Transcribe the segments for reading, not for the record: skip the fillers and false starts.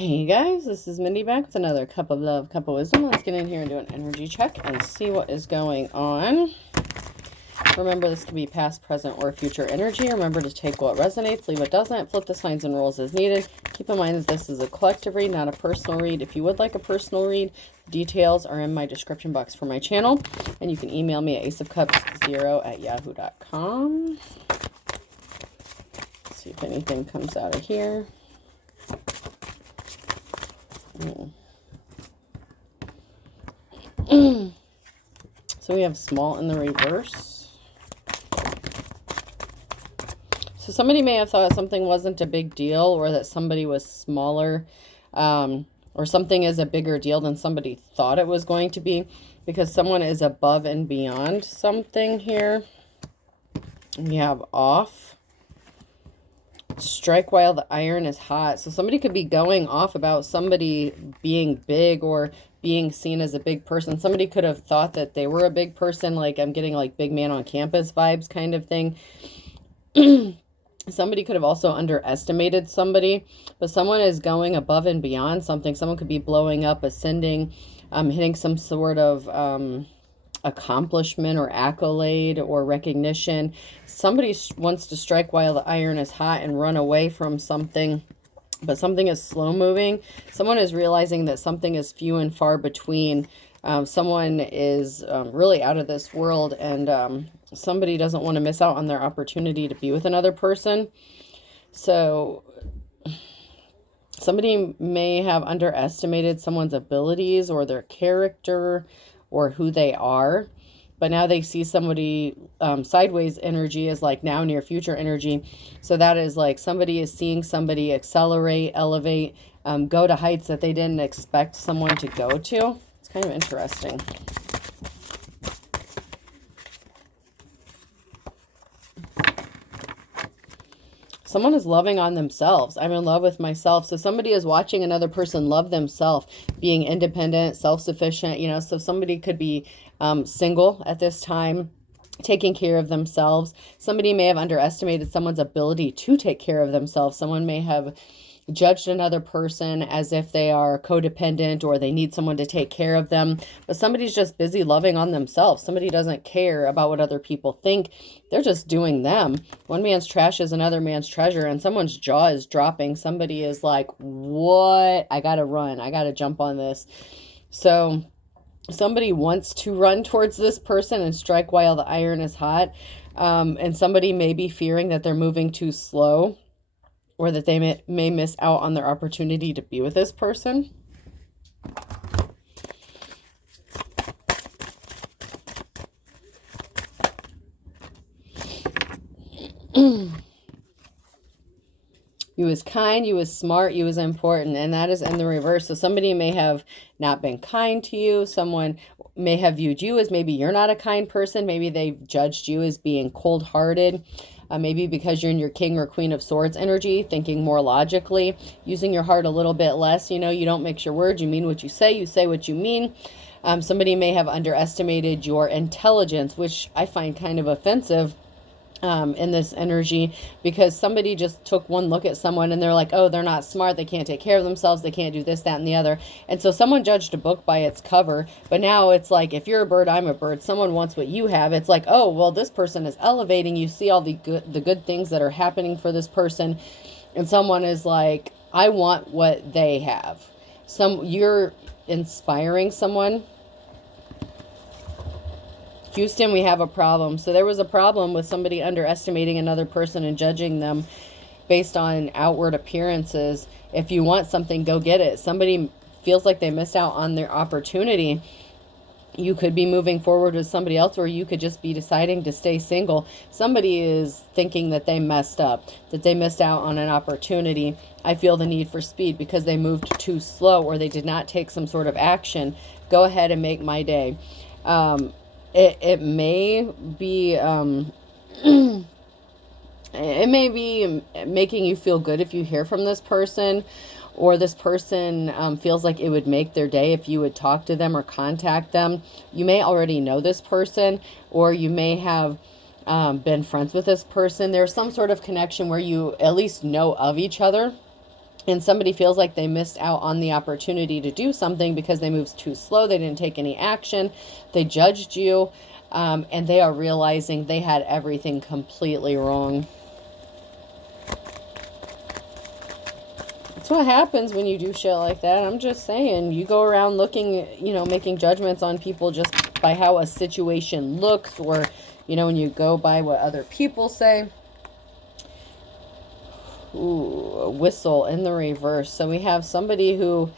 Hey guys, this is Mindy back with another cup of love, cup of wisdom. Let's get in here and do an energy check and see what is going on. Remember, this can be past, present, or future energy. Remember to take what resonates, leave what doesn't, flip the signs and rules as needed. Keep in mind that this is a collective read, not a personal read. If you would like a personal read, the details are in my description box for my channel. And you can email me at aceofcups0@yahoo.com. See if anything comes out of here. So we have small in the reverse. So somebody may have thought something wasn't a big deal, or that somebody was smaller, or something is a bigger deal than somebody thought it was going to be, because someone is above and beyond something here. We have off. Strike while the iron is hot. So somebody could be going off about somebody being big or being seen as a big person. Somebody could have thought that they were a big person, like I'm getting like big man on campus vibes kind of thing. Somebody could have also underestimated somebody, but someone is going above and beyond something. Someone could be blowing up, ascending, hitting some sort of accomplishment or accolade or recognition. Somebody wants to strike while the iron is hot and run away from something, but something is slow moving. Someone is realizing that something is few and far between. Someone is really out of this world, and somebody doesn't want to miss out on their opportunity to be with another person. So somebody may have underestimated someone's abilities or their character or who they are, but now they see somebody sideways energy as like now near future energy. So that is like somebody is seeing somebody accelerate, elevate, go to heights that they didn't expect someone to go to. It's kind of interesting. Someone is loving on themselves. I'm in love with myself. So somebody is watching another person love themselves, being independent, self-sufficient, so somebody could be single at this time, taking care of themselves. Somebody may have underestimated someone's ability to take care of themselves. Someone may have judged another person as if they are codependent or they need someone to take care of them, but somebody's just busy loving on themselves. Somebody doesn't care about what other people think. They're just doing them. One man's trash is another man's treasure, and someone's jaw is dropping. Somebody is like, what? I gotta run. I gotta jump on this. So somebody wants to run towards this person and strike while the iron is hot. And somebody may be fearing that they're moving too slow, or that they may miss out on their opportunity to be with this person. You was kind, you was smart, you was important, and that is in the reverse. So somebody may have not been kind to you. Someone may have viewed you as maybe you're not a kind person. Maybe they've judged you as being cold-hearted. Maybe because you're in your King or Queen of Swords energy, thinking more logically, using your heart a little bit less. You don't mix your words. You mean what you say what you mean. Somebody may have underestimated your intelligence, which I find kind of offensive in this energy, because somebody just took one look at someone and they're like, oh, they're not smart, they can't take care of themselves, they can't do this, that, and the other. And so someone judged a book by its cover, but now it's like, if you're a bird, I'm a bird. Someone wants what you have. It's like, oh, well, this person is elevating. You see all the good things that are happening for this person, and someone is like, I want what they have. You're inspiring someone. Houston, we have a problem. So there was a problem with somebody underestimating another person and judging them based on outward appearances. If you want something, go get it. Somebody feels like they missed out on their opportunity. You could be moving forward with somebody else, or you could just be deciding to stay single. Somebody is thinking that they messed up, that they missed out on an opportunity. I feel the need for speed because they moved too slow, or they did not take some sort of action. Go ahead and make my day. It may be it may be making you feel good if you hear from this person, or this person feels like it would make their day if you would talk to them or contact them. You may already know this person, or you may have been friends with this person. There's some sort of connection where you at least know of each other. And somebody feels like they missed out on the opportunity to do something because they moved too slow. They didn't take any action. They judged you. And they are realizing they had everything completely wrong. That's what happens when you do shit like that. I'm just saying, you go around looking, making judgments on people just by how a situation looks, or, when you go by what other people say. Ooh, a whistle in the reverse. So we have somebody who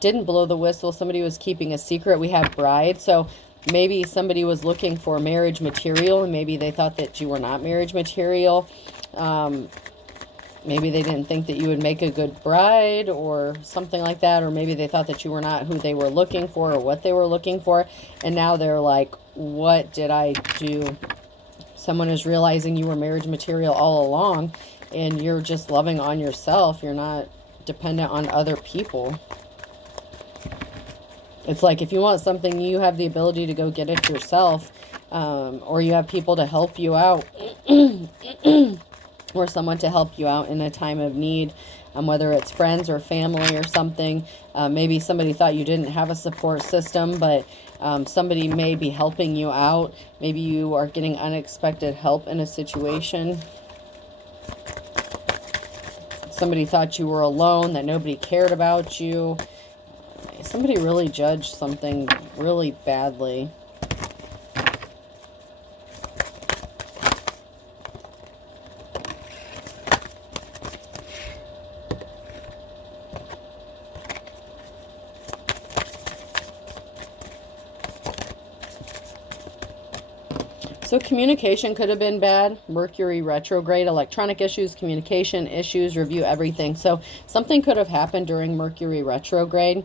didn't blow the whistle. Somebody was keeping a secret. We have bride. So maybe somebody was looking for marriage material, and maybe they thought that you were not marriage material. Maybe they didn't think that you would make a good bride or something like that. Or maybe they thought that you were not who they were looking for or what they were looking for. And now they're like, what did I do? Someone is realizing you were marriage material all along, and you're just loving on yourself. You're not dependent on other people. It's like, if you want something, you have the ability to go get it yourself, or you have people to help you out, or someone to help you out in a time of need, whether it's friends or family or something. Maybe somebody thought you didn't have a support system, but somebody may be helping you out. Maybe you are getting unexpected help in a situation. Somebody thought you were alone, that nobody cared about you. Somebody really judged something really badly. So communication could have been bad. Mercury retrograde, electronic issues, communication issues, review everything. So something could have happened during Mercury retrograde.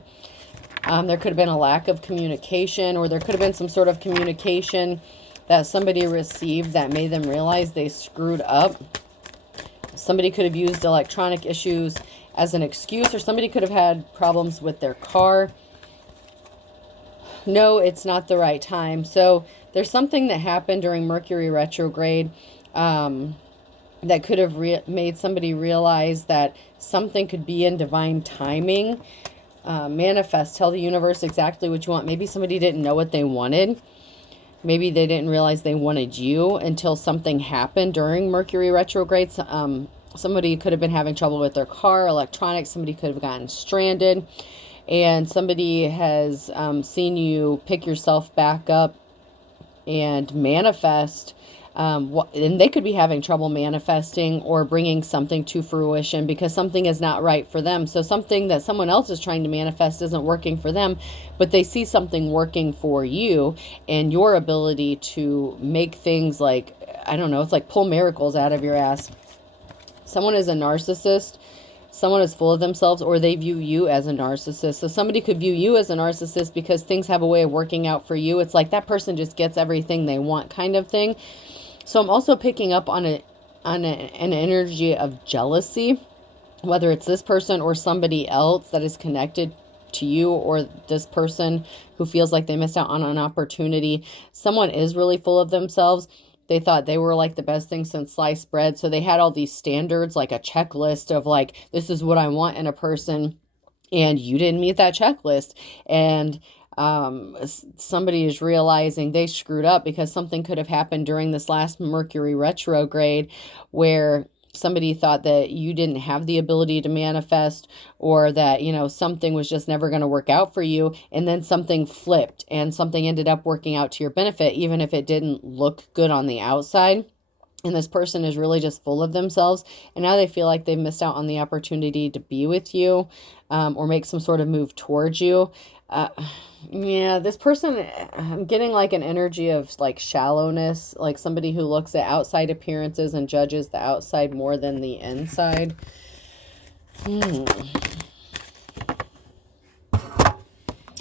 There could have been a lack of communication, or there could have been some sort of communication that somebody received that made them realize they screwed up. Somebody could have used electronic issues as an excuse, or somebody could have had problems with their car. No, it's not the right time. So there's something that happened during Mercury retrograde that could have made somebody realize that something could be in divine timing. Manifest, tell the universe exactly what you want. Maybe somebody didn't know what they wanted. Maybe they didn't realize they wanted you until something happened during Mercury retrograde. Somebody could have been having trouble with their car, electronics. Somebody could have gotten stranded. And somebody has seen you pick yourself back up and manifest. And they could be having trouble manifesting or bringing something to fruition because something is not right for them. So something that someone else is trying to manifest isn't working for them, but they see something working for you and your ability to make things like, I don't know, it's like pull miracles out of your ass. Someone is a narcissist. Someone is full of themselves, or they view you as a narcissist. So somebody could view you as a narcissist because things have a way of working out for you. It's like that person just gets everything they want kind of thing. So I'm also picking up on an energy of jealousy, whether it's this person or somebody else that is connected to you, or this person who feels like they missed out on an opportunity. Someone is really full of themselves. They thought they were like the best thing since sliced bread. So they had all these standards, like a checklist of like, this is what I want in a person. And you didn't meet that checklist. And somebody is realizing they screwed up because something could have happened during this last Mercury retrograde where somebody thought that you didn't have the ability to manifest, or that, something was just never going to work out for you. And then something flipped and something ended up working out to your benefit, even if it didn't look good on the outside. And this person is really just full of themselves. And now they feel like they've missed out on the opportunity to be with you, or make some sort of move towards you. Yeah, this person, I'm getting like an energy of like shallowness, like somebody who looks at outside appearances and judges the outside more than the inside.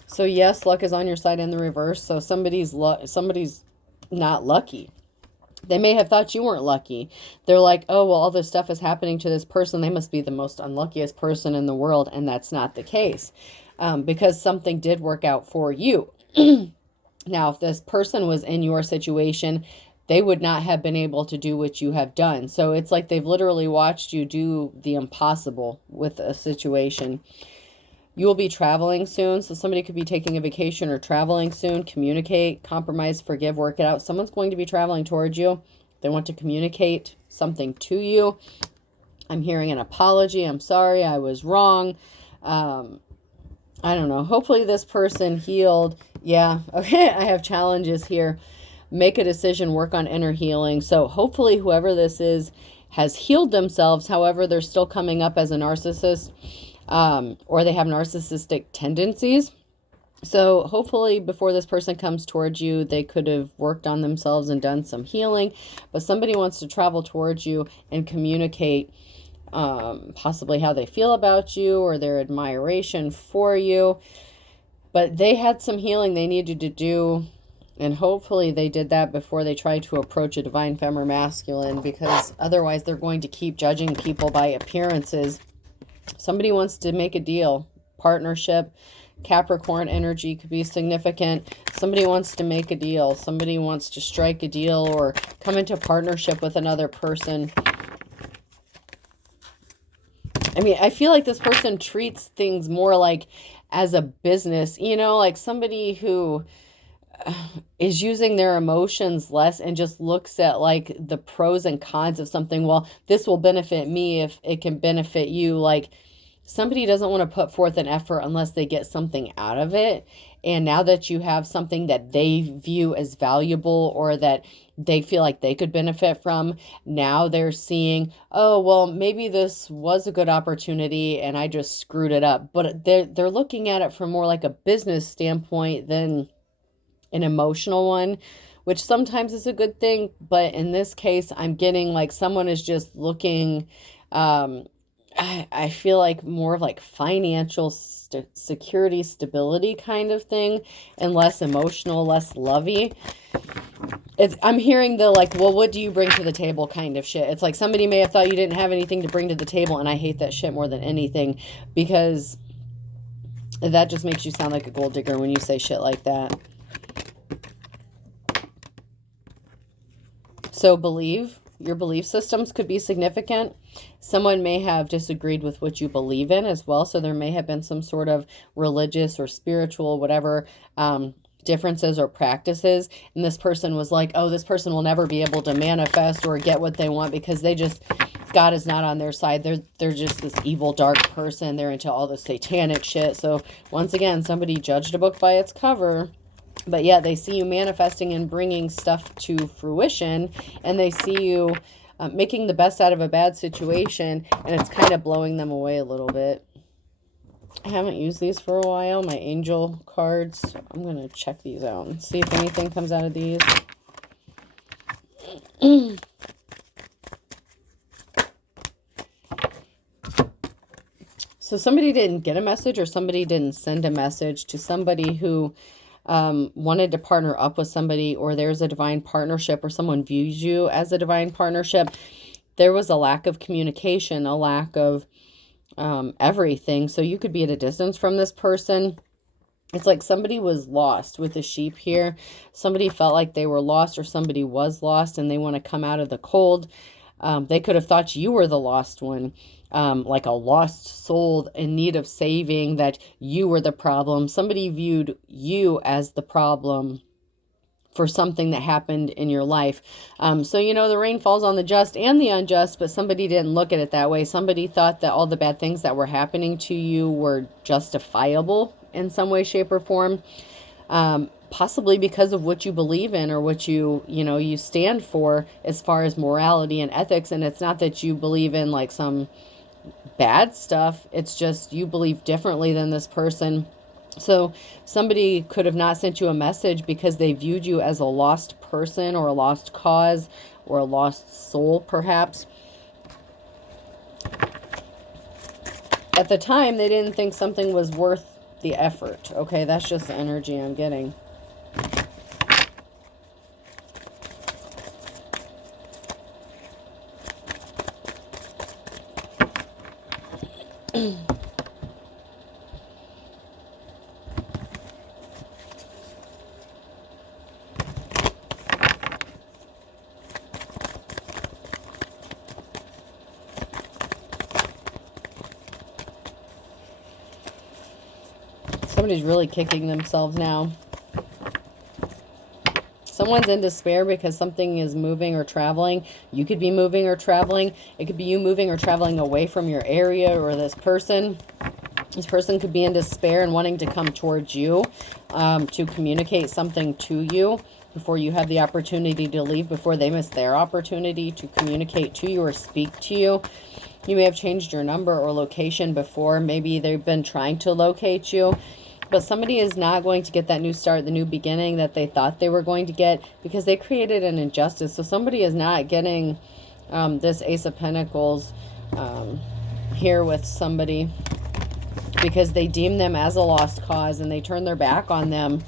So yes, luck is on your side in the reverse. So somebody's not lucky. They may have thought you weren't lucky. They're like, oh, well, all this stuff is happening to this person. They must be the most unluckiest person in the world. And that's not the case, because something did work out for you. Now, if this person was in your situation, they would not have been able to do what you have done. So it's like they've literally watched you do the impossible with a situation. You will be traveling soon. So somebody could be taking a vacation or traveling soon. Communicate, compromise, forgive, work it out. Someone's going to be traveling towards you. They want to communicate something to you. I'm hearing an apology. I'm sorry, I was wrong. I don't know. Hopefully this person healed. Yeah. Okay. I have challenges here. Make a decision, work on inner healing. So hopefully whoever this is has healed themselves. However, they're still coming up as a narcissist, or they have narcissistic tendencies. So hopefully before this person comes towards you, they could have worked on themselves and done some healing. But somebody wants to travel towards you and communicate possibly how they feel about you or their admiration for you. But they had some healing they needed to do. And hopefully they did that before they tried to approach a divine femme or masculine, because otherwise they're going to keep judging people by appearances. Somebody wants to make a deal, partnership, Capricorn energy could be significant. Somebody wants to make a deal. Somebody wants to strike a deal or come into partnership with another person. I mean, I feel like this person treats things more like as a business, you know, like somebody who is using their emotions less and just looks at like the pros and cons of something. Well, this will benefit me if it can benefit you. Like somebody doesn't want to put forth an effort unless they get something out of it. And now that you have something that they view as valuable or that they feel like they could benefit from, now they're seeing, oh, well, maybe this was a good opportunity and I just screwed it up. But they're looking at it from more like a business standpoint than an emotional one, which sometimes is a good thing. But in this case, I'm getting like someone is just looking, I feel like more of like financial security, stability kind of thing, and less emotional, less lovey. I'm hearing the like, well, what do you bring to the table kind of shit. It's like somebody may have thought you didn't have anything to bring to the table, and I hate that shit more than anything, because that just makes you sound like a gold digger when you say shit like that. So believe. Your belief systems could be significant. Someone may have disagreed with what you believe in as well. So there may have been some sort of religious or spiritual, whatever, differences or practices. And this person was like, oh, this person will never be able to manifest or get what they want because God is not on their side. They're just this evil, dark person. They're into all the satanic shit. So once again, somebody judged a book by its cover. But yeah, they see you manifesting and bringing stuff to fruition, and they see you making the best out of a bad situation, and it's kind of blowing them away a little bit. I haven't used these for a while, my angel cards. I'm going to check these out and see if anything comes out of these. So somebody didn't get a message, or somebody didn't send a message to somebody who wanted to partner up with somebody, or there's a divine partnership, or someone views you as a divine partnership. There was a lack of communication, a lack of everything. So you could be at a distance from this person. It's like somebody was lost with the sheep here. Somebody felt like they were lost, or somebody was lost and they want to come out of the cold. They could have thought you were the lost one. Like a lost soul in need of saving, that you were the problem. Somebody viewed you as the problem for something that happened in your life. So, you know, the rain falls on the just and the unjust, but somebody didn't look at it that way. Somebody thought that all the bad things that were happening to you were justifiable in some way, shape, or form. Possibly because of what you believe in, or what you stand for as far as morality and ethics. And it's not that you believe in like some bad stuff. It's just you believe differently than this person. So somebody could have not sent you a message because they viewed you as a lost person, or a lost cause, or a lost soul, perhaps. At the time, they didn't think something was worth the effort. Okay, that's just the energy I'm getting. Somebody's really kicking themselves now. Someone's in despair because something is moving or traveling. You could be moving or traveling. It could be you moving or traveling away from your area or this person. This person could be in despair and wanting to come towards you to communicate something to you before you have the opportunity to leave, before they miss their opportunity to communicate to you or speak to you. You may have changed your number or location before. Maybe they've been trying to locate you. But somebody is not going to get that new start, the new beginning that they thought they were going to get because they created an injustice. So somebody is not getting this Ace of Pentacles here with somebody because they deem them as a lost cause and they turn their back on them.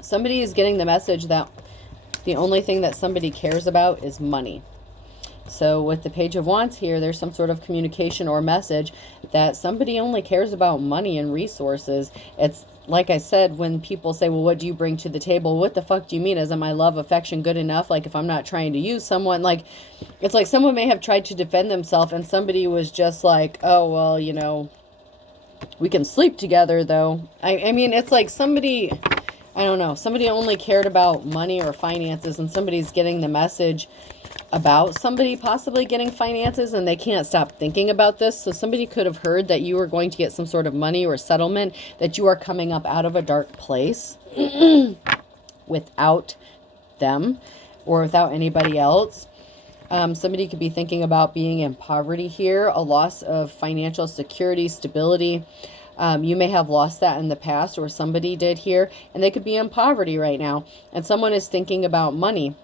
Somebody is getting the message that the only thing that somebody cares about is money. So with the Page of Wands here, there's some sort of communication or message that somebody only cares about money and resources. It's like I said, when people say, well, what do you bring to the table? What the fuck do you mean? Isn't my love, affection good enough? Like if I'm not trying to use someone, like it's like someone may have tried to defend themselves and somebody was just like, oh, well, you know, we can sleep together though. I mean, it's like somebody, I don't know, somebody only cared about money or finances and somebody's getting the message about somebody possibly getting finances and they can't stop thinking about this. So somebody could have heard that you were going to get some sort of money or settlement, that you are coming up out of a dark place without them or without anybody else. Somebody could be thinking about being in poverty here, a loss of financial security, stability. You may have lost that in the past or somebody did here, and they could be in poverty right now. And someone is thinking about money.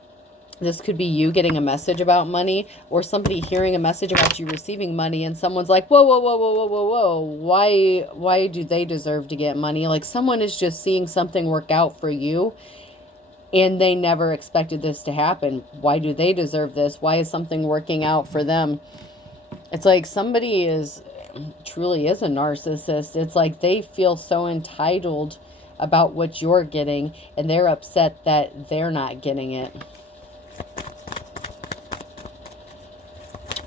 This could be you getting a message about money or somebody hearing a message about you receiving money and someone's like, whoa, whoa, whoa, whoa, whoa, whoa, whoa. Why do they deserve to get money? Like someone is just seeing something work out for you and they never expected this to happen. Why do they deserve this? Why is something working out for them? It's like somebody truly is a narcissist. It's like they feel so entitled about what you're getting and they're upset that they're not getting it.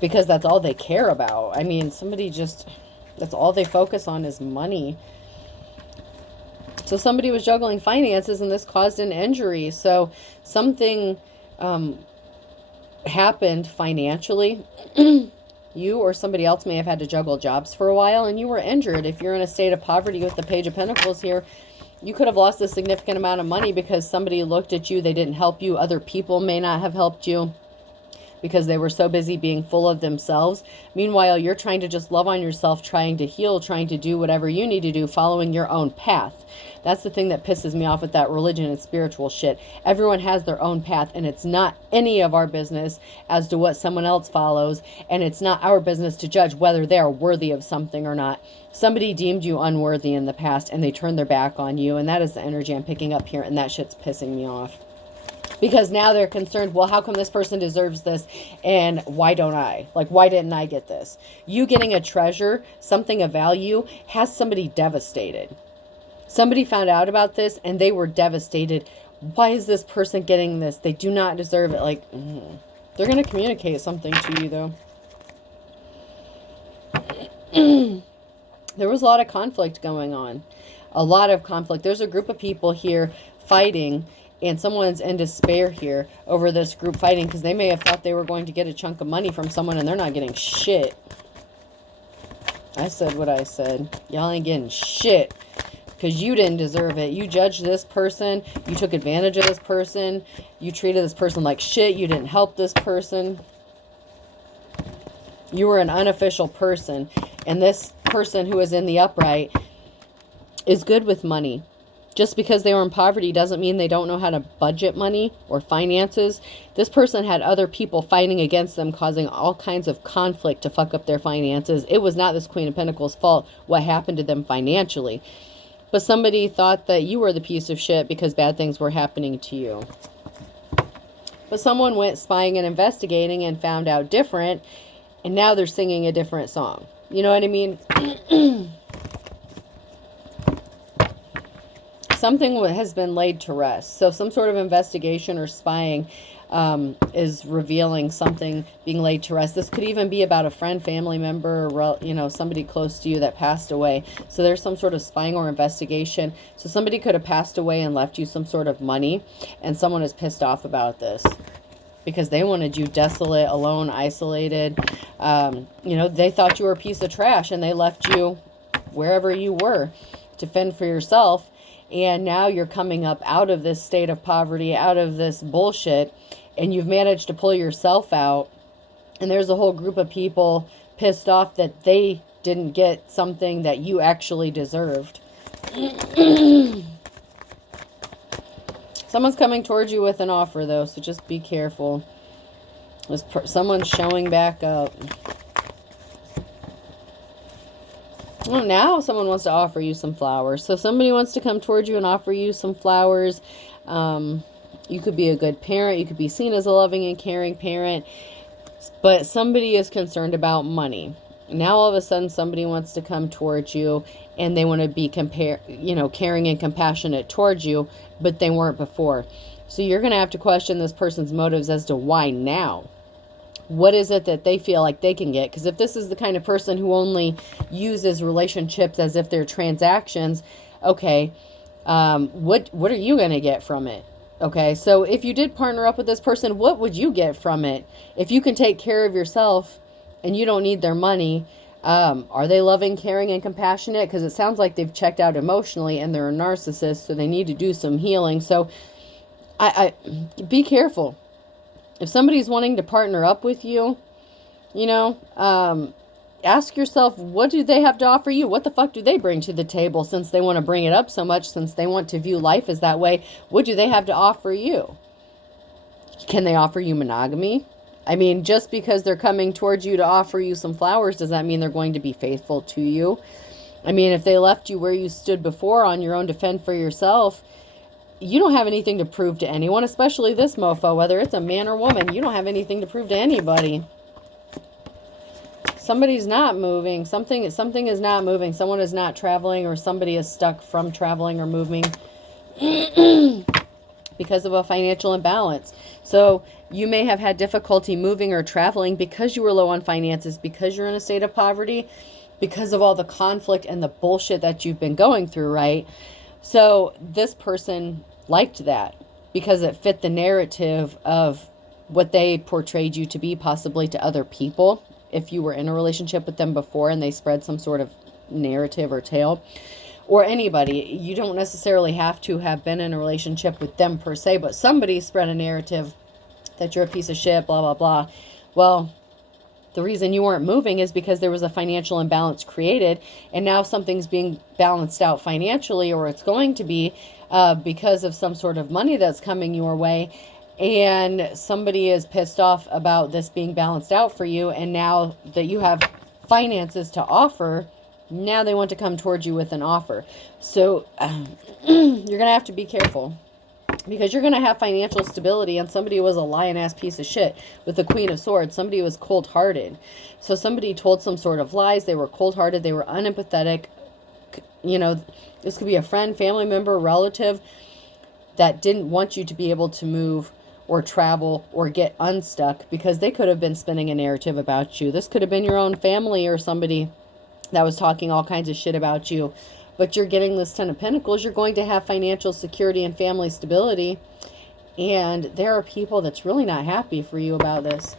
Because that's all they care about. I mean, somebody just, that's all they focus on is money. So somebody was juggling finances and this caused an injury. So something happened financially. You or somebody else may have had to juggle jobs for a while and you were injured. If you're in a state of poverty with the Page of Pentacles here, you could have lost a significant amount of money because somebody looked at you. They didn't help you. Other people may not have helped you because they were so busy being full of themselves. Meanwhile, you're trying to just love on yourself, trying to heal, trying to do whatever you need to do, following your own path. That's the thing that pisses me off with that religion and spiritual shit. Everyone has their own path, and it's not any of our business as to what someone else follows, and it's not our business to judge whether they are worthy of something or not. Somebody deemed you unworthy in the past, and they turned their back on you, and that is the energy I'm picking up here, and that shit's pissing me off. Because now they're concerned, well, how come this person deserves this and why don't I? Like, why didn't I get this? You getting a treasure, something of value, has somebody devastated. Somebody found out about this and they were devastated. Why is this person getting this? They do not deserve it. Like, they're going to communicate something to you, though. There was a lot of conflict going on. A lot of conflict. There's a group of people here fighting. And someone's in despair here over this group fighting because they may have thought they were going to get a chunk of money from someone and they're not getting shit. I said what I said. Y'all ain't getting shit because you didn't deserve it. You judged this person. You took advantage of this person. You treated this person like shit. You didn't help this person. You were an unofficial person. And this person who is in the upright is good with money. Just because they were in poverty doesn't mean they don't know how to budget money or finances. This person had other people fighting against them, causing all kinds of conflict to fuck up their finances. It was not this Queen of Pentacles' fault what happened to them financially. But somebody thought that you were the piece of shit because bad things were happening to you. But someone went spying and investigating and found out different, and now they're singing a different song. You know what I mean? Something has been laid to rest. So some sort of investigation or spying is revealing something being laid to rest. This could even be about a friend, family member, somebody close to you that passed away. So there's some sort of spying or investigation. So somebody could have passed away and left you some sort of money, and someone is pissed off about this because they wanted you desolate, alone, isolated. They thought you were a piece of trash, and they left you wherever you were to fend for yourself. And now you're coming up out of this state of poverty, out of this bullshit, and you've managed to pull yourself out. And there's a whole group of people pissed off that they didn't get something that you actually deserved. Someone's coming towards you with an offer, though, so just be careful. Someone's showing back up. Oh, now someone wants to offer you some flowers. So somebody wants to come towards you and offer you some flowers. You could be a good parent. You could be seen as a loving and caring parent. But somebody is concerned about money. Now all of a sudden somebody wants to come towards you and they want to be caring and compassionate towards you, but they weren't before. So you're going to have to question this person's motives as to why now. What is it that they feel like they can get? Because if this is the kind of person who only uses relationships as if they're transactions, okay, what are you going to get from it? Okay, so if you did partner up with this person, what would you get from it? If you can take care of yourself and you don't need their money, are they loving, caring, and compassionate? Because it sounds like they've checked out emotionally and they're a narcissist, so they need to do some healing. So I be careful. If somebody's wanting to partner up with you, ask yourself, what do they have to offer you? What the fuck do they bring to the table, since they want to bring it up so much, since they want to view life as that way? What do they have to offer you? Can they offer you monogamy? I mean, just because they're coming towards you to offer you some flowers, does that mean they're going to be faithful to you? I mean, if they left you where you stood before on your own to fend for yourself, you don't have anything to prove to anyone, especially this mofo, whether it's a man or woman. You don't have anything to prove to anybody. Somebody's not moving. Something is not moving. Someone is not traveling, or somebody is stuck from traveling or moving because of a financial imbalance. So you may have had difficulty moving or traveling because you were low on finances, because you're in a state of poverty, because of all the conflict and the bullshit that you've been going through, right? So this person liked that because it fit the narrative of what they portrayed you to be, possibly to other people. If you were in a relationship with them before and they spread some sort of narrative or tale, or anybody, you don't necessarily have to have been in a relationship with them per se, but somebody spread a narrative that you're a piece of shit, blah, blah, blah. Well, the reason you weren't moving is because there was a financial imbalance created, and now something's being balanced out financially, or it's going to be because of some sort of money that's coming your way, and somebody is pissed off about this being balanced out for you, and now that you have finances to offer, now they want to come towards you with an offer. So you're going to have to be careful, because you're going to have financial stability, and somebody was a lying-ass piece of shit with the Queen of Swords. Somebody was cold-hearted. So somebody told some sort of lies. They were cold-hearted. They were unempathetic. This could be a friend, family member, relative that didn't want you to be able to move or travel or get unstuck, because they could have been spinning a narrative about you. This could have been your own family or somebody that was talking all kinds of shit about you. But you're getting this Ten of Pentacles. You're going to have financial security and family stability. And there are people that's really not happy for you about this.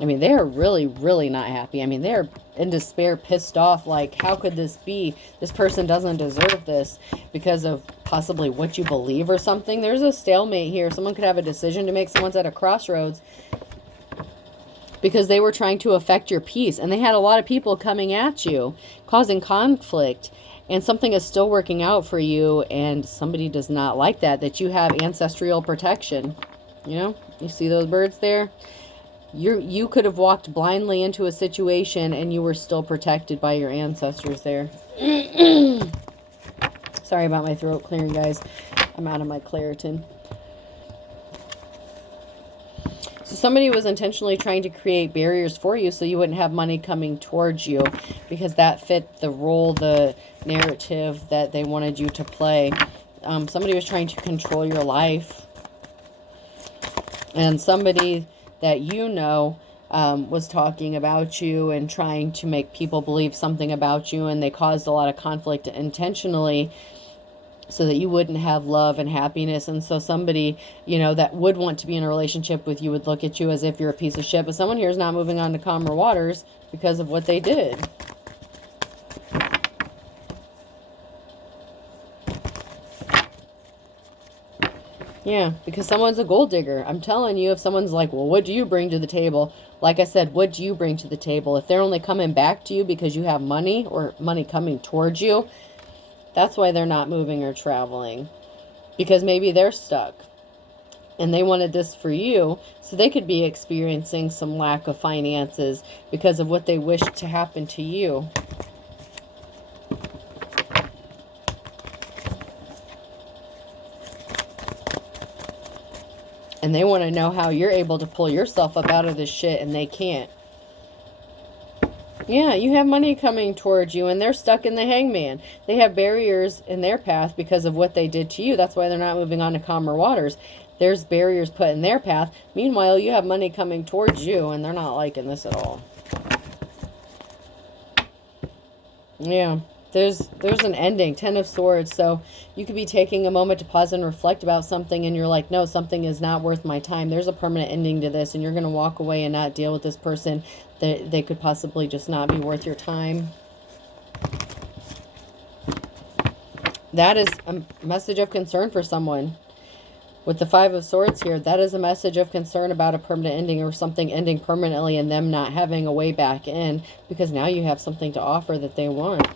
I mean, they are really, really not happy. I mean, they're in despair, pissed off, like, how could this be? This person doesn't deserve this because of possibly what you believe or something. There's a stalemate here. Someone could have a decision to make. Someone's at a crossroads because they were trying to affect your peace, and they had a lot of people coming at you, causing conflict, and something is still working out for you, and somebody does not like that you have ancestral protection. You see those birds there? You could have walked blindly into a situation and you were still protected by your ancestors there. Sorry about my throat clearing, guys. I'm out of my Claritin. So somebody was intentionally trying to create barriers for you so you wouldn't have money coming towards you, because that fit the role, the narrative that they wanted you to play. Somebody was trying to control your life. And somebody that you know was talking about you and trying to make people believe something about you, and they caused a lot of conflict intentionally so that you wouldn't have love and happiness. And so somebody, you know, that would want to be in a relationship with you would look at you as if you're a piece of shit. But someone here is not moving on to calmer waters because of what they did. Yeah, because someone's a gold digger. I'm telling you, if someone's like, well, what do you bring to the table? Like I said, what do you bring to the table? If they're only coming back to you because you have money or money coming towards you, that's why they're not moving or traveling. Because maybe they're stuck and they wanted this for you, so they could be experiencing some lack of finances because of what they wished to happen to you. And they want to know how you're able to pull yourself up out of this shit, and they can't. Yeah, you have money coming towards you, and they're stuck in the hangman. They have barriers in their path because of what they did to you. That's why they're not moving on to calmer waters. There's barriers put in their path. Meanwhile, you have money coming towards you, and they're not liking this at all. Yeah. There's an ending, 10 of Swords. So you could be taking a moment to pause and reflect about something, and you're like, no, something is not worth my time. There's a permanent ending to this, and you're going to walk away and not deal with this person. They could possibly just not be worth your time. That is a message of concern for someone. With the 5 of Swords here, that is a message of concern about a permanent ending, or something ending permanently and them not having a way back in, because now you have something to offer that they want.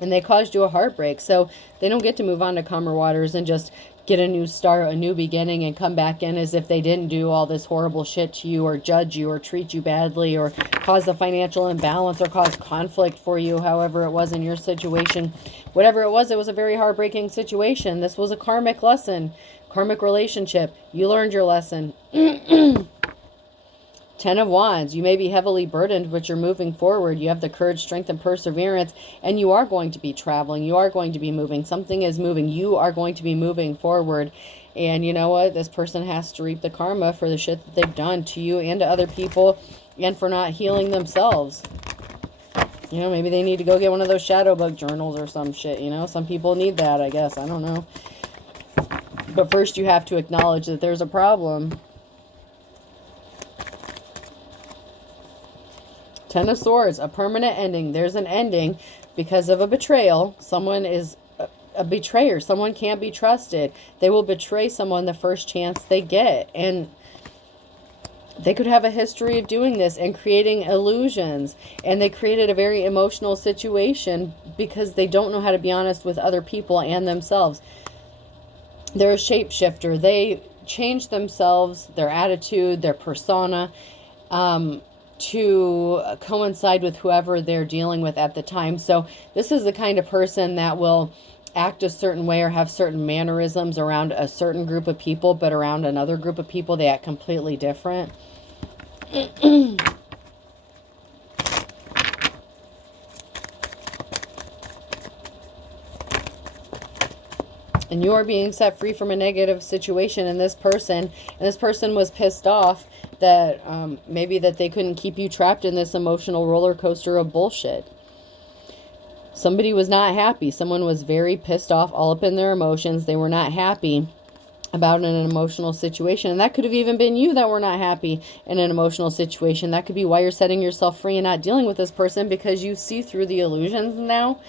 And they caused you a heartbreak, so they don't get to move on to calmer waters and just get a new start, a new beginning, and come back in as if they didn't do all this horrible shit to you, or judge you, or treat you badly, or cause a financial imbalance, or cause conflict for you, however it was in your situation. Whatever it was a very heartbreaking situation. This was a karmic lesson, karmic relationship. You learned your lesson. 10 of Wands, you may be heavily burdened, but you're moving forward. You have the courage, strength, and perseverance, and you are going to be traveling. You are going to be moving. Something is moving. You are going to be moving forward. And you know what? This person has to reap the karma for the shit that they've done to you and to other people, and for not healing themselves. You know, maybe they need to go get one of those shadow book journals or some shit, you know? Some people need that, I guess. I don't know. But first you have to acknowledge that there's a problem. 10 of Swords, a permanent ending. There's an ending because of a betrayal. Someone is a betrayer. Someone can't be trusted. They will betray someone the first chance they get. And they could have a history of doing this and creating illusions. And they created a very emotional situation because they don't know how to be honest with other people and themselves. They're a shapeshifter. They change themselves, their attitude, their persona, to coincide with whoever they're dealing with at the time. So this is the kind of person that will act a certain way or have certain mannerisms around a certain group of people, but around another group of people they act completely different. And you are being set free from a negative situation, and this person was pissed off that maybe that they couldn't keep you trapped in this emotional roller coaster of bullshit. Somebody was not happy. Someone was very pissed off, all up in their emotions. They were not happy about an emotional situation. And that could have even been you that were not happy in an emotional situation. That could be why you're setting yourself free and not dealing with this person, because you see through the illusions now.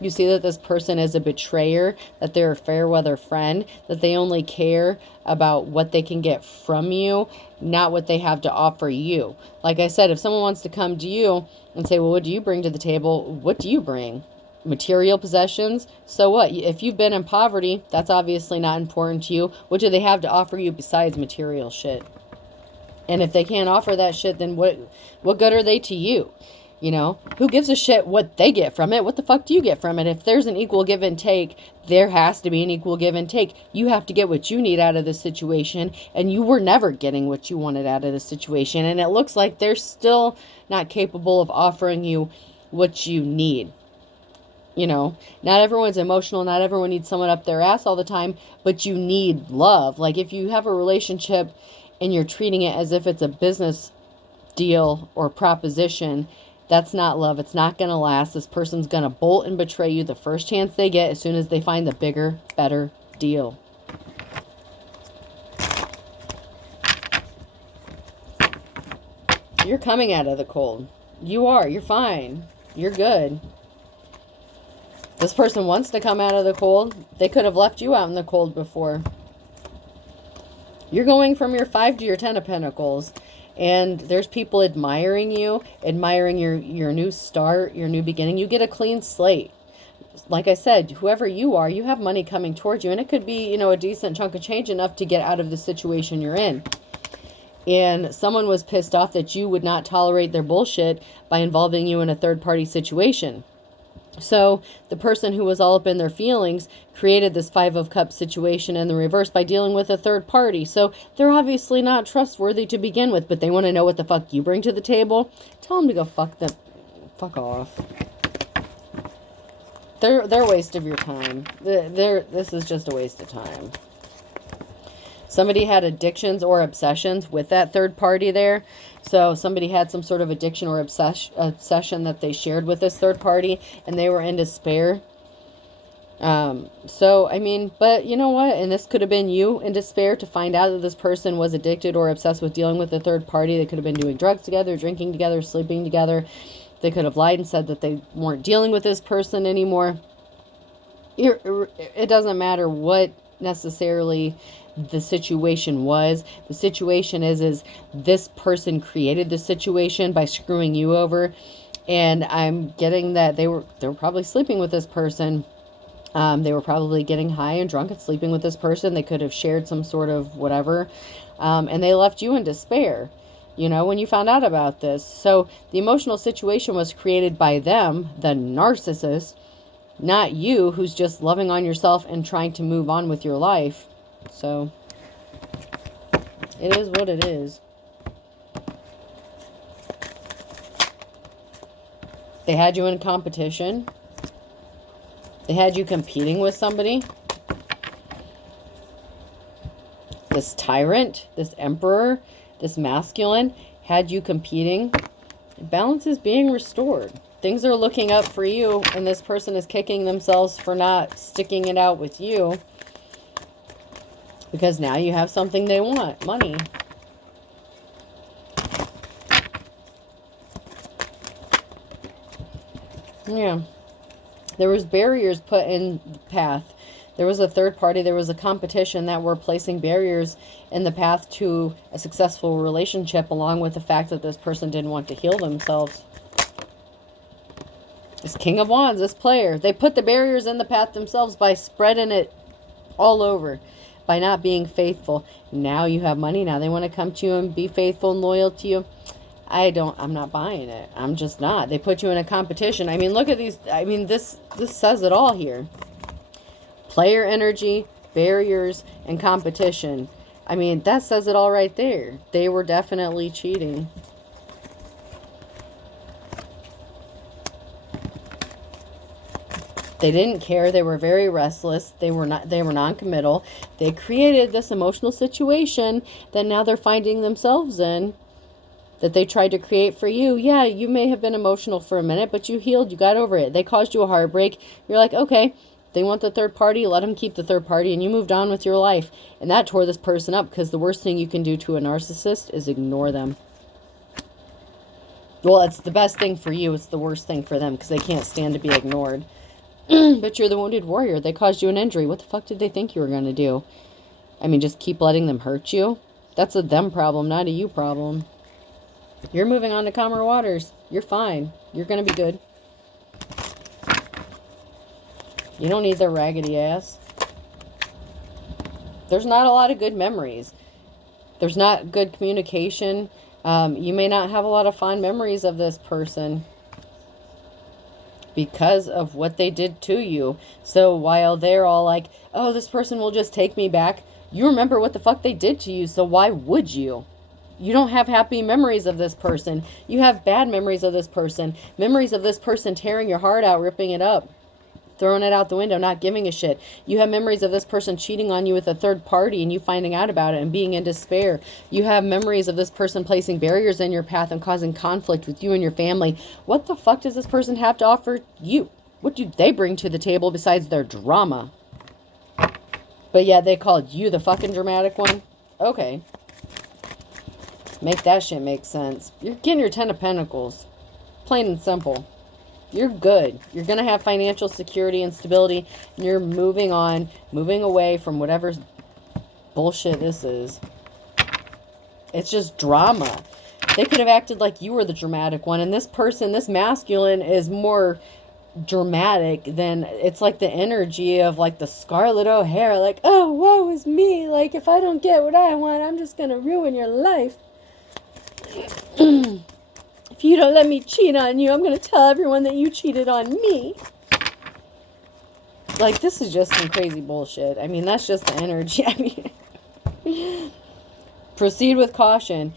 You see that this person is a betrayer, that they're a fair weather friend, that they only care about what they can get from you, not what they have to offer you. Like I said, if someone wants to come to you and say, well, what do you bring to the table? What do you bring? Material possessions? So what? If you've been in poverty, that's obviously not important to you. What do they have to offer you besides material shit? And if they can't offer that shit, then what good are they to you? You know, who gives a shit what they get from it? What the fuck do you get from it? If there's an equal give and take, there has to be an equal give and take. You have to get what you need out of the situation, and you were never getting what you wanted out of the situation. And it looks like they're still not capable of offering you what you need. You know, not everyone's emotional. Not everyone needs someone up their ass all the time, but you need love. Like if you have a relationship and you're treating it as if it's a business deal or proposition, that's not love. It's not going to last. This person's going to bolt and betray you the first chance they get as soon as they find the bigger, better deal. You're coming out of the cold. You are. You're fine. You're good. This person wants to come out of the cold. They could have left you out in the cold before. You're going from your 5 to your 10 of Pentacles. And there's people admiring you, admiring your new start, your new beginning. You get a clean slate. Like I said, whoever you are, you have money coming towards you. And it could be, you know, a decent chunk of change enough to get out of the situation you're in. And someone was pissed off that you would not tolerate their bullshit by involving you in a third-party situation. So the person who was all up in their feelings created this 5 of Cups situation in the reverse by dealing with a third party. So they're obviously not trustworthy to begin with, but they want to know what the fuck you bring to the table. Tell them to go fuck off. They're a waste of your time. This is just a waste of time. Somebody had addictions or obsessions with that third party there. So somebody had some sort of addiction or obsession that they shared with this third party, and they were in despair. So, I mean, but you know what? And this could have been you in despair to find out that this person was addicted or obsessed with dealing with a third party. They could have been doing drugs together, drinking together, sleeping together. They could have lied and said that they weren't dealing with this person anymore. It doesn't matter what necessarily the situation was. The situation is this person created the situation by screwing you over, and I'm getting that they were probably sleeping with this person. They were probably getting high and drunk and sleeping with this person. They could have shared some sort of whatever, and they left you in despair, you know, when you found out about this. So the emotional situation was created by them, the narcissist, not you, who's just loving on yourself and trying to move on with your life. So it is what it is. They had you in a competition. They had you competing with somebody. This tyrant, this emperor, this masculine had you competing. Balance is being restored. Things are looking up for you, and this person is kicking themselves for not sticking it out with you. Because now you have something they want, money. Yeah. There was barriers put in the path. There was a third party, there was a competition that were placing barriers in the path to a successful relationship, along with the fact that this person didn't want to heal themselves. This King of Wands, this player, they put the barriers in the path themselves by spreading it all over. By not being faithful. Now you have money. Now they want to come to you and be faithful and loyal to you. I'm not buying it. I'm just not. They put you in a competition. I mean, look at these. I mean, this says it all here. Player energy, barriers, and competition. I mean, that says it all right there. They were definitely cheating. They didn't care. They were very restless. They were non-committal. They created this emotional situation that now they're finding themselves in, that they tried to create for you. Yeah, you may have been emotional for a minute, but you healed. You got over it. They caused you a heartbreak. You're like, okay, they want the third party. Let them keep the third party, and you moved on with your life. And that tore this person up, because the worst thing you can do to a narcissist is ignore them. Well, it's the best thing for you. It's the worst thing for them, because they can't stand to be ignored. But you're the wounded warrior. They caused you an injury. What the fuck did they think you were going to do? I mean, just keep letting them hurt you? That's a them problem, not a you problem. You're moving on to calmer waters. You're fine. You're going to be good. You don't need their raggedy ass. There's not a lot of good memories. There's not good communication. You may not have a lot of fond memories of this person. because of what they did to you. So while they're all like, oh, this person will just take me back, you remember what the fuck they did to you, so why would you? You don't have happy memories of this person. You have bad memories of this person. Memories of this person tearing your heart out, ripping it up, throwing it out the window, not giving a shit. You have memories of this person cheating on you with a third party and you finding out about it and being in despair. You have memories of this person placing barriers in your path and causing conflict with you and your family. What the fuck does this person have to offer you? What do they bring to the table besides their drama? But yeah, they called you the fucking dramatic one? Okay. Make that shit make sense. You're getting your 10 of Pentacles. Plain and simple. You're good. You're going to have financial security and stability. And you're moving on, moving away from whatever bullshit this is. It's just drama. They could have acted like you were the dramatic one. And this person, this masculine, is more dramatic than, it's like the energy of like the Scarlett O'Hara. Like, oh, woe is me. Like, if I don't get what I want, I'm just going to ruin your life. If you don't let me cheat on you, I'm going to tell everyone that you cheated on me. Like, this is just some crazy bullshit. I mean, that's just the energy. I mean, proceed with caution.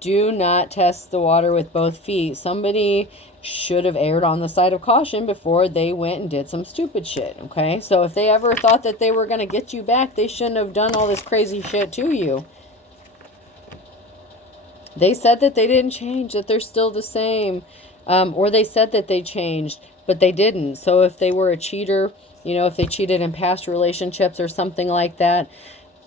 Do not test the water with both feet. Somebody should have erred on the side of caution before they went and did some stupid shit, okay? So if they ever thought that they were going to get you back, they shouldn't have done all this crazy shit to you. They said that they didn't change, that they're still the same. Or they said that they changed, but they didn't. So if they were a cheater, you know, if they cheated in past relationships or something like that,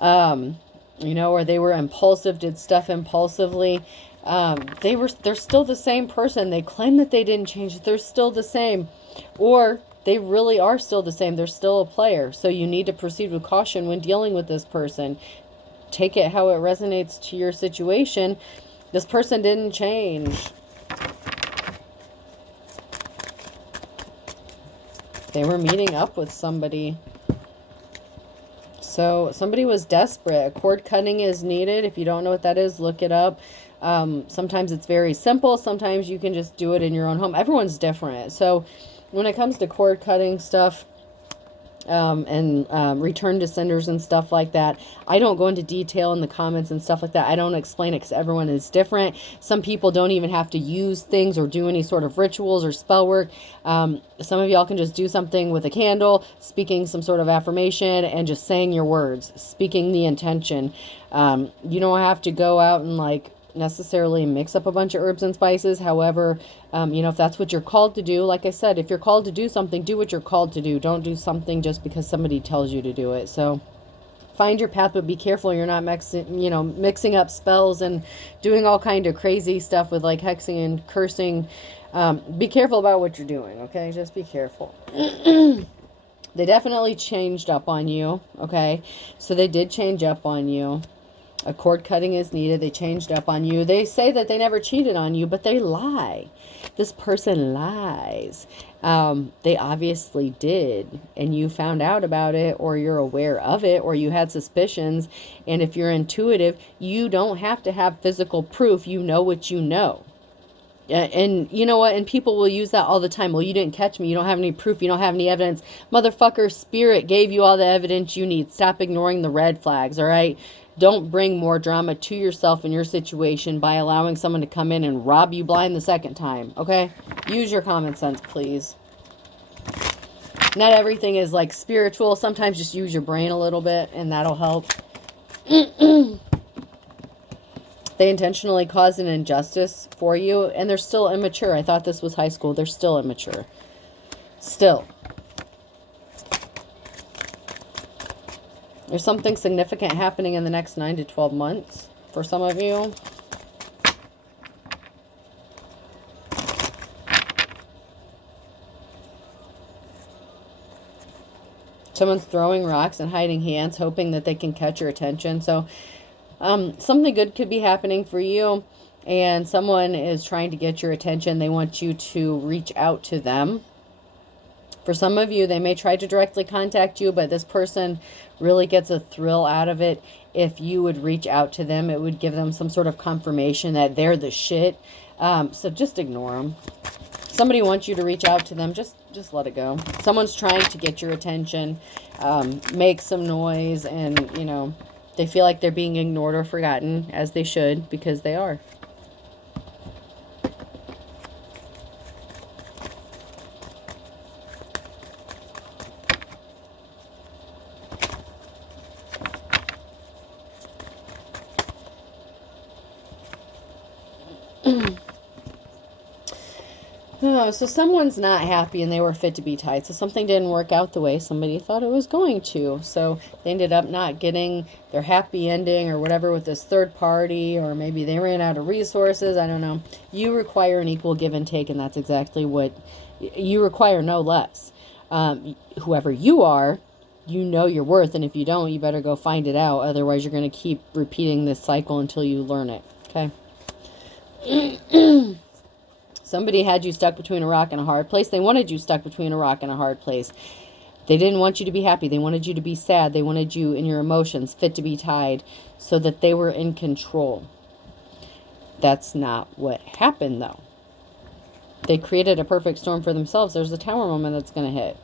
you know, or they were impulsive, did stuff impulsively, they're still the same person. They claim that they didn't change, they're still the same. Or they really are still the same. They're still a player. So you need to proceed with caution when dealing with this person. Take it how it resonates to your situation. This person didn't change. They were meeting up with somebody. So somebody was desperate. Cord cutting is needed. If you don't know what that is, look it up. Sometimes it's very simple. Sometimes you can just do it in your own home. Everyone's different. So when it comes to cord cutting stuff, and return to senders and stuff like that, I don't go into detail in the comments and stuff like that. I don't explain it because everyone is different. Some people don't even have to use things or do any sort of rituals or spell work. Some of y'all can just do something with a candle, speaking some sort of affirmation and just saying your words, speaking the intention. You don't have to go out and like necessarily mix up a bunch of herbs and spices. However, you know, if that's what you're called to do, like I said, if you're called to do something, do what you're called to do. Don't do something just because somebody tells you to do it. So find your path, but be careful you're not mixing up spells and doing all kind of crazy stuff with like hexing and cursing. Be careful about what you're doing, okay? Just be careful. They definitely changed up on you, okay? So they did change up on you. A cord cutting is needed. They changed up on you. They say that they never cheated on you, but they lie. This person lies. They obviously did, and you found out about it, or you're aware of it, or you had suspicions. And if you're intuitive, you don't have to have physical proof. You know what you know. And you know what? And people will use that all the time. Well, you didn't catch me. You don't have any proof. You don't have any evidence. Motherfucker, spirit gave you all the evidence you need. Stop ignoring the red flags, all right? Don't bring more drama to yourself and your situation by allowing someone to come in and rob you blind the second time, okay? Use your common sense, please. Not everything is like spiritual. Sometimes just use your brain a little bit and that'll help. They intentionally caused an injustice for you and they're still immature. I thought this was high school. They're still immature. Still. There's something significant happening in the next 9 to 12 months for some of you. Someone's throwing rocks and hiding hands, hoping that they can catch your attention. So something good could be happening for you, and someone is trying to get your attention. They want you to reach out to them. For some of you, they may try to directly contact you, but this person really gets a thrill out of it. If you would reach out to them, it would give them some sort of confirmation that they're the shit. So just ignore them. somebody wants you to reach out to them. Just let it go. Someone's trying to get your attention, make some noise, and, you know, they feel like they're being ignored or forgotten, as they should, because they are. Oh, so someone's not happy and they were fit to be tied. So something didn't work out the way somebody thought it was going to. So they ended up not getting their happy ending or whatever with this third party, or maybe they ran out of resources. I don't know. You require an equal give and take, and that's exactly what you require, no less. Whoever you are, you know your worth, and if you don't, you better go find it out. Otherwise, you're going to keep repeating this cycle until you learn it. Okay? Somebody had you stuck between a rock and a hard place. They wanted you stuck between a rock and a hard place. They didn't want you to be happy. They wanted you to be sad. They wanted you in your emotions, fit to be tied, so that they were in control. That's not what happened, though. They created a perfect storm for themselves. There's a tower moment that's going to hit.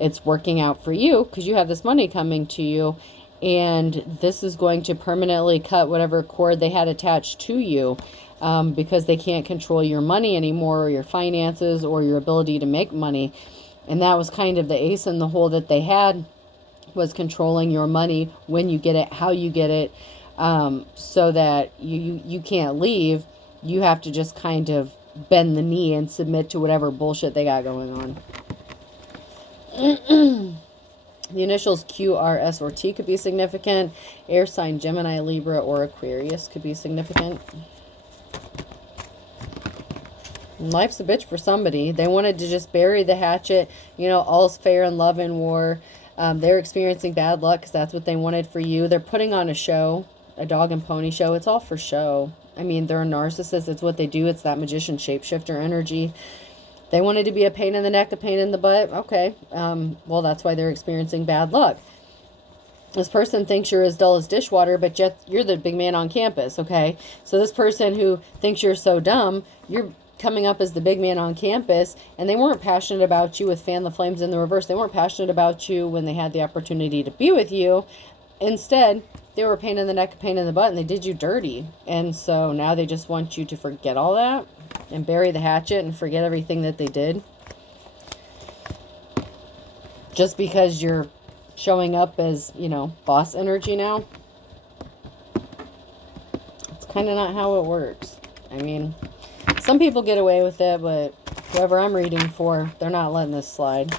It's working out for you because you have this money coming to you, and this is going to permanently cut whatever cord they had attached to you. Because they can't control your money anymore, or your finances, or your ability to make money. And that was kind of the ace in the hole that they had, was controlling your money, when you get it, how you get it, so that you can't leave. You have to just kind of bend the knee and submit to whatever bullshit they got going on. The initials Q, R, S, or T could be significant. Air sign Gemini, Libra, or Aquarius could be significant. Life's a bitch for somebody. They wanted to just bury the hatchet. You know, all's fair in love and war. They're experiencing bad luck because that's what they wanted for you. They're putting on a show, a dog and pony show. It's all for show. I mean, they're a narcissist. It's what they do. It's that magician shapeshifter energy. They wanted to be a pain in the neck, a pain in the butt. Okay. Well, that's why they're experiencing bad luck. This person thinks you're as dull as dishwater, but yet you're the big man on campus. Okay. So this person who thinks you're so dumb, you're coming up as the big man on campus, and they weren't passionate about you with Fan the Flames in the reverse. They weren't passionate about you when they had the opportunity to be with you. Instead, they were a pain in the neck, a pain in the butt, and they did you dirty. And so now they just want you to forget all that and bury the hatchet and forget everything that they did. Just because you're showing up as, you know, boss energy now. It's kind of not how it works. I mean, some people get away with it, but whoever I'm reading for, they're not letting this slide.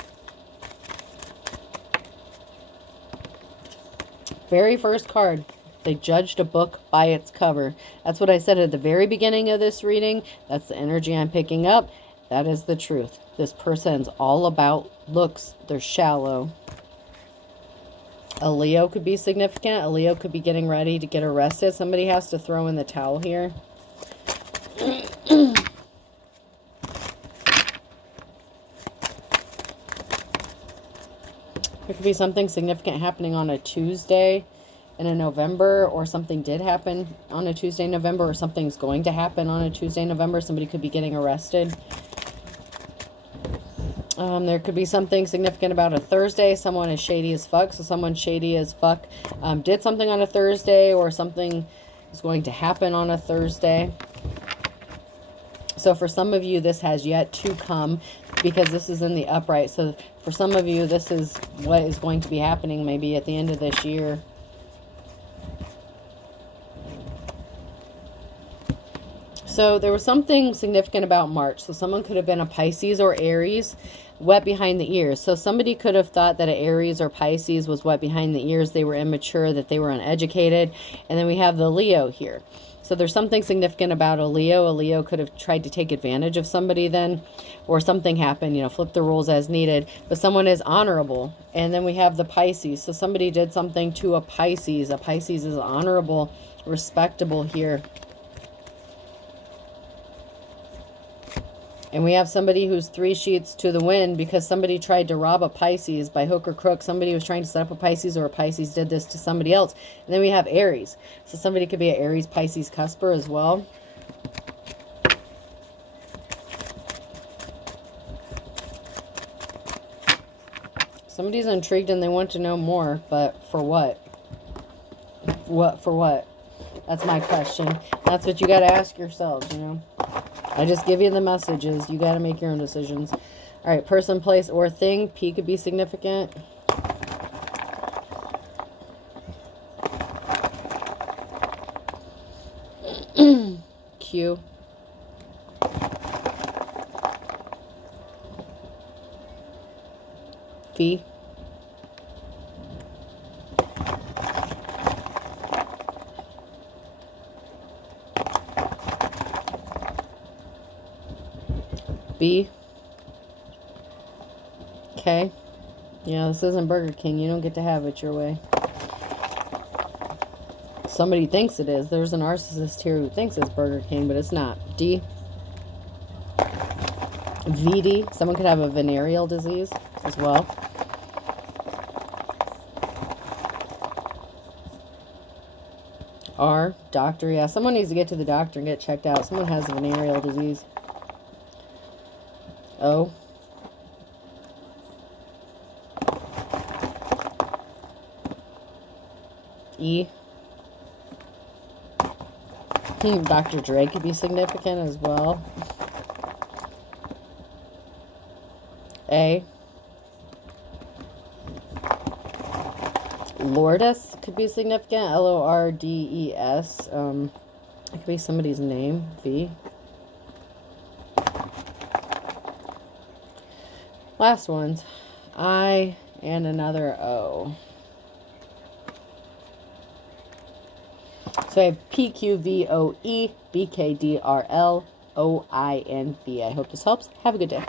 Very first card, they judged a book by its cover. That's what I said at the very beginning of this reading. That's the energy I'm picking up. That is the truth. This person's all about looks. They're shallow. A Leo could be significant. A Leo could be getting ready to get arrested. Somebody has to throw in the towel here. There could be something significant happening on a Tuesday in November, or something did happen on a Tuesday in November, or something's going to happen on a Tuesday in November. Somebody could be getting arrested. There could be something significant about a Thursday. Someone is shady as fuck. So someone shady as fuck did something on a Thursday, or something is going to happen on a Thursday. So for some of you, this has yet to come, because this is in the upright. So for some of you, this is what is going to be happening maybe at the end of this year. So there was something significant about March. So someone could have been a Pisces or Aries, wet behind the ears. So somebody could have thought that an Aries or Pisces was wet behind the ears. They were immature, that they were uneducated. And then we have the Leo here. So there's something significant about a Leo. A Leo could have tried to take advantage of somebody then, or something happened, you know, flip the rules as needed. But someone is honorable. And then we have the Pisces. So somebody did something to a Pisces. A Pisces is honorable, respectable here. And we have somebody who's 3 sheets to the wind, because somebody tried to rob a Pisces by hook or crook. Somebody was trying to set up a Pisces, or a Pisces did this to somebody else. And then we have Aries. So somebody could be an Aries, Pisces cusper as well. Somebody's intrigued and they want to know more, but for what? For what? That's my question. That's what you got to ask yourselves, you know. I just give you the messages. You got to make your own decisions. All right, person, place, or thing. P could be significant. Q. V. B. K. Yeah, this isn't Burger King. You don't get to have it your way. Somebody thinks it is. There's a narcissist here who thinks it's Burger King, but it's not. D. VD. Someone could have a venereal disease as well. R. Doctor. Yeah, someone needs to get to the doctor and get checked out. Someone has a venereal disease. O. E. Dr. Dre could be significant as well. A. Lourdes could be significant. Lordes. It could be somebody's name. V. Last ones. I and another O. So I have P, Q, V, O, E, B, K, D, R, L, O, I, and V. I hope this helps. Have a good day.